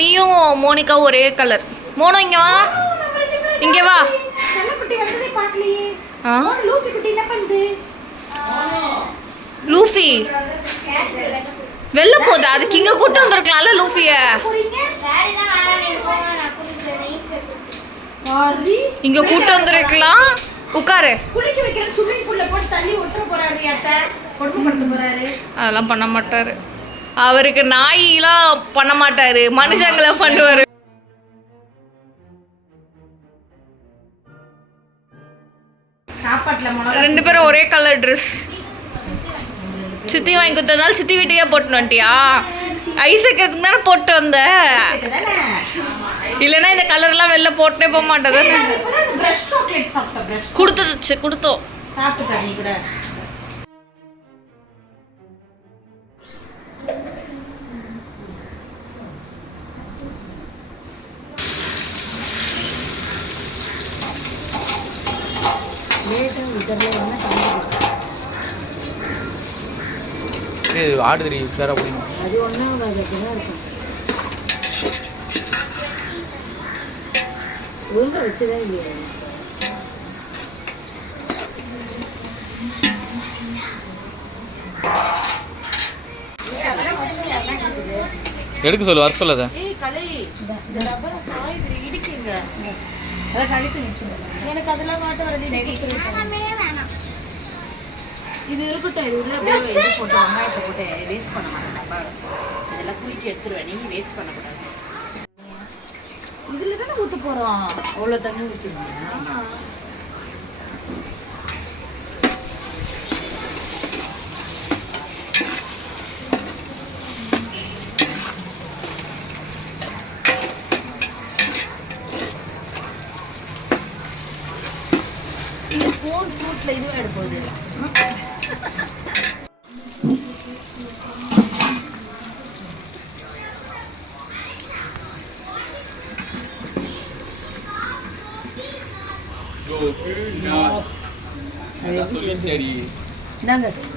நீயும் மோனிகாவும் ஒரே colour. Mono இங்கே வா, இங்கே வா. லூஃபி வெளில போதா? அதுக்கு இங்கே கூட்டு வந்துருக்கலாம்ல லூஃபிய. இங்க கூட்டு வந்துருக்கலாம். உட்காரு. குளிக்க வைக்கிற ஸ்விமிங் பூல்ல போட்டு தண்ணி ஒற்ற போறாரு அத்தை. கொடுமைப்படுத்த போறாரு. அதெல்லாம் பண்ண மாட்டாரு. அவருக்கு நாயெல்லாம் பண்ண மாட்டாரு, மனுஷங்களை பண்ணுவாரு. சாப்பாட்டுல ரெண்டு பேரும் ஒரே கலர் ட்ரெஸ். சித்தி வாங்கி கொடுத்ததால சித்தி வீட்டுக்கே போட்டு வந்துட்டியா? ஐஸ் வைக்கிறதுக்கு தானே போட்டு வந்த. இல்லைன்னா இந்த கலர்லாம் வெளில போட்டே போக மாட்டேது. கொடுத்தோம் ஆடுதுரி வேற அப்படிங்க அது ஒன்றா இருக்கும். ஒழுங்காக வச்சுதான் இல்லையா? எடுக்க சொல்லு, வர சொல்லாத. எனக்கு அதெல்லாம் மாட்ட வரது. இது இருக்கட்டும். இது உள்ள போட்டு வெங்காயத்தை போட்டு வேஸ்ட் பண்ண மாட்டேன். இதெல்லாம் குளிக்க எடுத்துருவேன். நீங்க வேஸ்ட் பண்ணக்கூடாது. இதுல தானே ஊற்ற போறோம். அவ்வளோ தண்ணி ஊற்றிடுவாங்க. இந்த ஃபோன் சூட்ல இதுவும் எடுப்போது.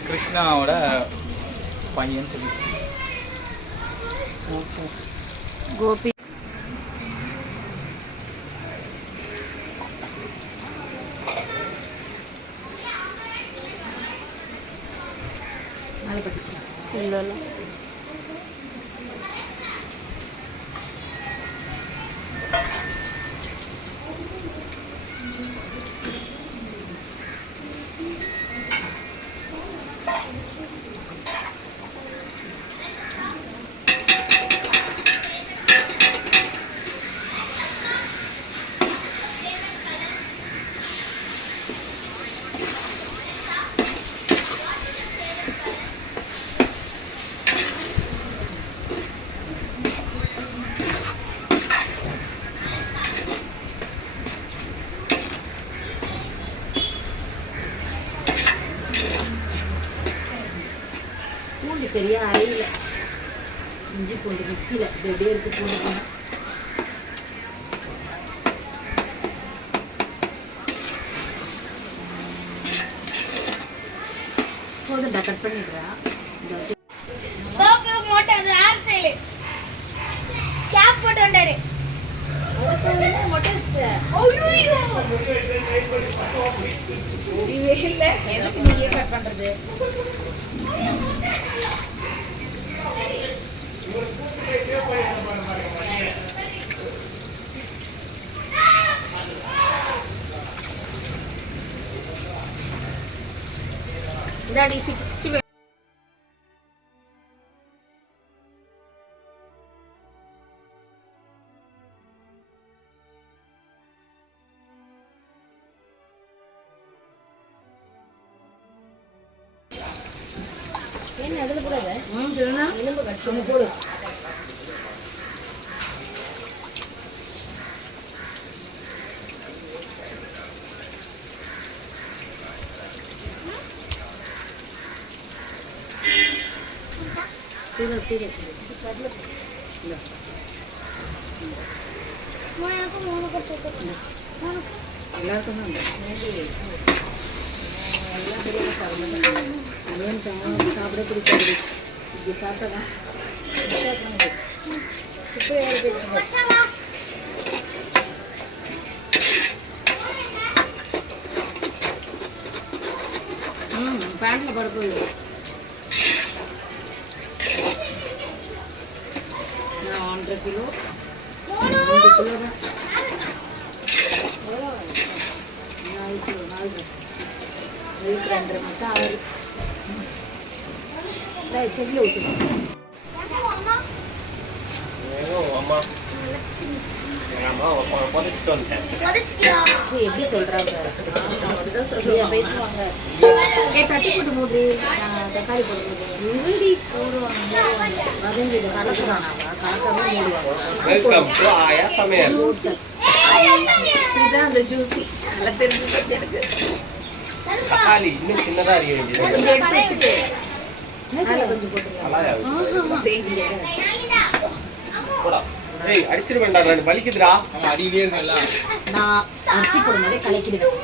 கிருஷ்ணாவோட பையன் சொல்லி கோபி. இல்லை சரியா அரையில. இஞ்சி பூண்டு மிக்சியில் அப்படியே எடுத்து போட்டுக்கணும். போதும்டா, கட் பண்ணிடுறா. கட் பண்றது Daddy, 60. என்ன அதுல போடாத. இல்லனா எலும்பு கட் போடு. சரி எல்லாருக்கும் சாப்பிட பிடிக்காது. இப்படி சாப்பிட்டா பேண்ட்ல படுப்பு 1.5 கிலோ 2 கிலோ தான் 4 கிலோ 4 இதுக்கு 2 மட்டும் ஆகுது செடியில் ஊற்றுவோம் எப்படி சொல்றாங்க பேசுவாங்க தட்டி போட்டு மூடி தக்காளி போட்டு மூடி போடுவாங்க இதுதான் அந்த ஜூசி நல்லா தெரிஞ்சு எனக்கு தக்காளி இன்னும் சின்னதா இருக்கு கொஞ்சம் எடுத்து வச்சுட்டு கொஞ்சம் போட்டுருங்க ஏய் அடிச்சிர வேண்டாம் நான் வலிக்குதுடா நம்ம அடியிலே இருக்கல நான் அரிசி போடும்போதே கலக்கிடுவேன்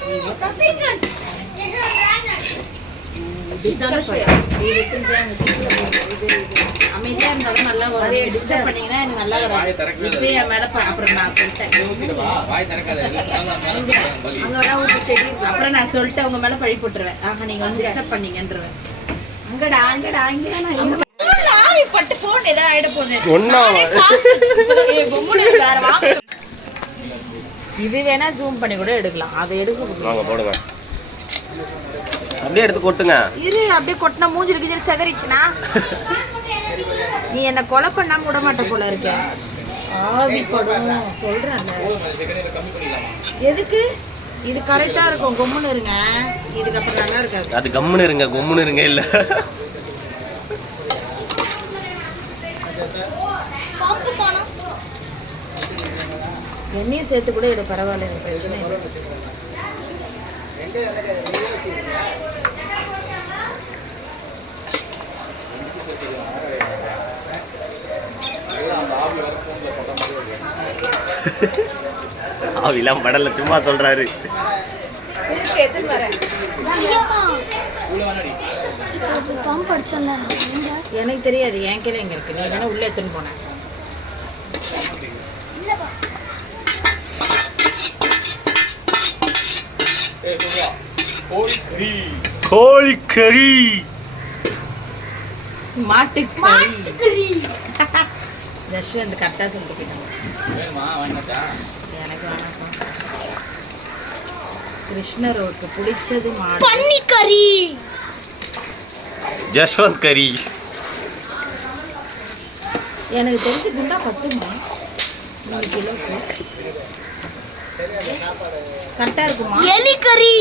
அமைதியா இருந்தாலும் நல்லா வரும் டிஸ்டர்ப் பண்ணீங்கன்னா எனக்கு நல்லா வரும் இப்போ என் மேல அப்புறம் நான் சொல்லிட்டேன் வாய் திறக்காத அங்க வேணா ஊட்டு செடி அப்புறம் நான் சொல்லிட்டு உங்க மேல பழி போட்டுருவேன் ஆஹா நீங்க வந்து டிஸ்டர்ப் பண்ணீங்கன்றவேன் அங்கடா அங்கடா அங்கடா பட்டு போன் ஏதோ ஆயிட போகுது வேற வாங்க இது வேணா ஜூம் பண்ணி கூட எடுக்கலாம் அதை எடுக்க வாங்க போடுங்க அப்படியே எடுத்து கொட்டுங்க இரு அப்படியே கொட்டினா மூஞ்சில கிஞ்சில செதறிச்சுனா நீ என்ன கொலை பண்ணாம விட மாட்ட போல இருக்க ஆவி படும் சொல்றேன் எதுக்கு இது கரெக்டா இருக்கும் கொம்முன்னு இருங்க இதுக்கப்புறம் நல்லா இருக்காது அது கம்முன்னு இருங்க கொம்முன்னு இருங்க இல்ல எண்ணெயும் சேர்த்து கூட எடு பரவாயில்ல எனக்கு பிரச்சனை இல்லை ஆவிலாம் படல சும்மா சொல்றாரு எனக்கு தெரியாது என் கீழே எங்க இருக்கு நீ வேணா உள்ள எடுத்துன்னு போனேன் கோழிக்கறி மாட்டுக்கறி ரெஸ்டாரண்ட் கரெக்டாக சொல்லிட்டு போயிட்டாங்க எனக்கு வேணாம் கிருஷ்ணரோக்கு பிடிச்சது பன்னிக்கறி ஜஸ்வந்த் கறி எனக்கு தெரிஞ்சு குண்டா 10 கிலோக்கு கரெக்டாக இருக்குமா எலிக்கறி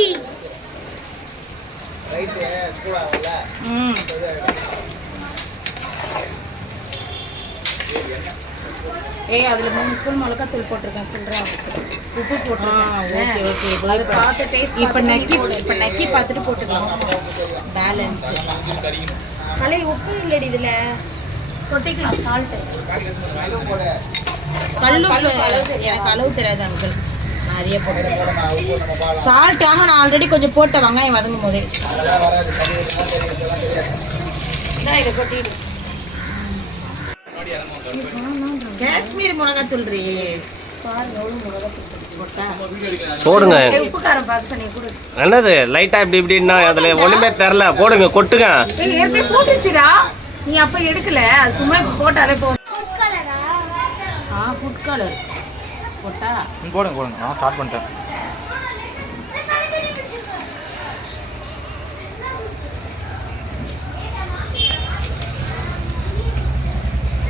ஏய் அதில் 3 ஸ்பூன் மிளகாத்தூள் போட்டிருக்கேன் சொல்கிறேன் உப்பு போட்டிருக்கேன் ஓகே பார்த்து டேஸ்ட் இப்போ நக்கி பார்த்துட்டு போட்டுக்கலாம் பேலன்ஸ் கலை உப்பு இல்லடி இதில் கொட்டிக்கலாம் சால்ட்டு கல்லுப்பு எனக்கு அளவு தெரியாது அங்கிள் நிறைய போட்டு சால்ட்டாக நான் ஆல்ரெடி கொஞ்சம் போட்டேன் வெங்காயம் வதங்கும் போதே இதை கொட்டிடு காஷ்மீர் மிளகாத்தூள் ரீ போடுங்க உப்பு காரம் பாக்ஸ் நீ கொடு என்னது லைட்டா இப்படி இப்படின்னா அதுல ஒண்ணுமே தெரியல போடுங்க கொட்டுங்க ஏற்கனவே போட்டுச்சுடா நீ அப்ப எடுக்கல அது சும்மா போட்டாலே போதும் ஃபுட் கலர் போட்டா போடுங்க போடுங்க நான் ஸ்டார்ட் பண்ணிட்டேன்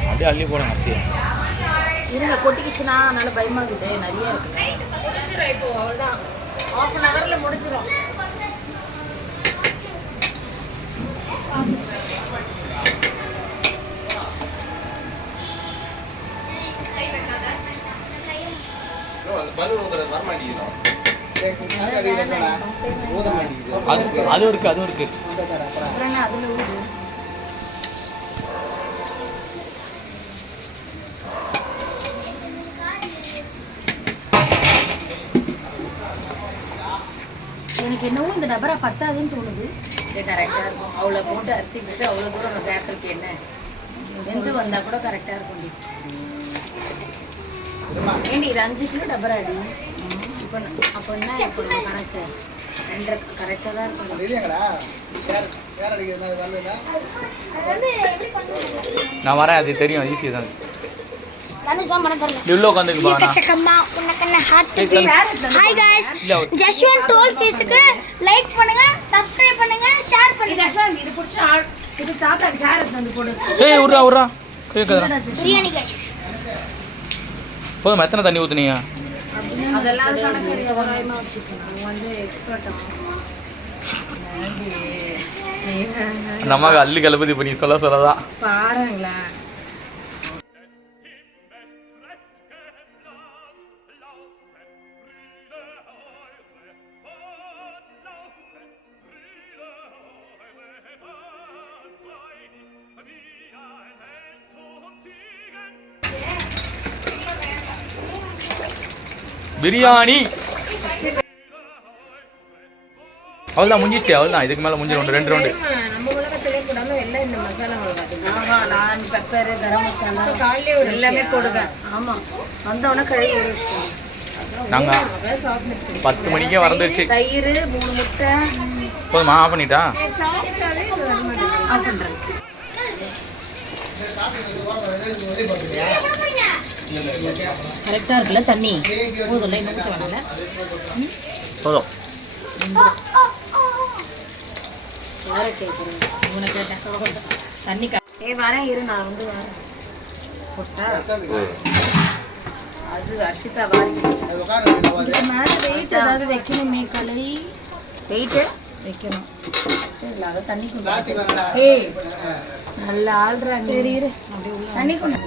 அப்படியே அள்ளி போடுங்க அரிசியை இருங்க கொட்டிக்கிச்சுன்னா அதனால பயமா இருக்குது நிறைய இருக்கு இப்போ அவ்வளோதான் 1/2 ஹவர்ல முடிஞ்சிடும் அது இருக்கு அதில் ஊடு எனக்கு என்னவோ இந்த டபரா பத்தாதுன்னு தோணுது கரெக்டாக இருக்கும் அவ்வளோ போட்டு அரிசி போட்டு அவ்வளோ தூரம் கேப் இருக்கு என்ன எந்த வந்தால் கூட கரெக்டாக இருக்கும் ஏண்டி இது 5 கிலோ டபரா அடி இப்போ அப்போ என்ன இப்போ கணக்கு 2 கரெக்டாக தான் இருக்கும் நான் வரேன், அது தெரியும், ஈஸி தான். இவ்வளோ ஹாய் गाइस ஜஸ்வந்த் டோல் ஃபீஸ்க்கு லைக் பண்ணுங்க சப்ஸ்கிரைப் பண்ணுங்க ஷேர் பண்ணுங்க ஜஸ்வந்த் இது புடிச்சு இது தாத்தா சேர் எடுத்து வந்து போடு ஏய் உர்றா கேக்குதா பிரியாணி गाइस போதும். எத்தனை தண்ணி ஊத்துனீங்க? அதெல்லாம் கணக்கு தோராயமா வச்சுக்கணும். அவங்க வந்து எக்ஸ்பர்ட் நமக்கு அள்ளி கலப்பதி பண்ணி சொல்லதான் பாருங்களேன். பிரியாணி அவ்வளோதான், முடிஞ்சிச்சு. அவ்வளோதான், இதுக்கு மேலே முடிஞ்சிடும். 2 ரவுண்டு. நம்ம உலகத்திலே கூடாம எல்லாம் இந்த மசாலா மிளகா நான் பெப்பர் கரம் மசாலா எல்லாமே போடுவேன். ஆமாம் வந்தவொடனே கழுவி ஊற வச்சுக்கோங்க. நாங்கள் 10 மணிக்கே வந்துருச்சு. தயிர் 3 முட்டை போதுமா? ஆஃப் பண்ணிட்டா? ஆஃப் பண்ணுறேன். கரெக்டாக இருக்குல்ல தண்ணி போதும்ல, இன்னும் வேணாம்ல. போதும். யாரை கேட்குறேன்? இவனை கேட்டேன். தண்ணி வரேன் இரு, நான் வந்து வரேன். போட்டா அது அர்ஷிதா வாங்கி மேலே வெயிட் ஏதாவது வைக்கணுமே. கலை வெயிட்டு வைக்கணும். சரி அதை தண்ணி கொண்டு ஏய் நல்லா ஆள்றாங்க. சரி இரு அப்படியே தண்ணி கொண்டு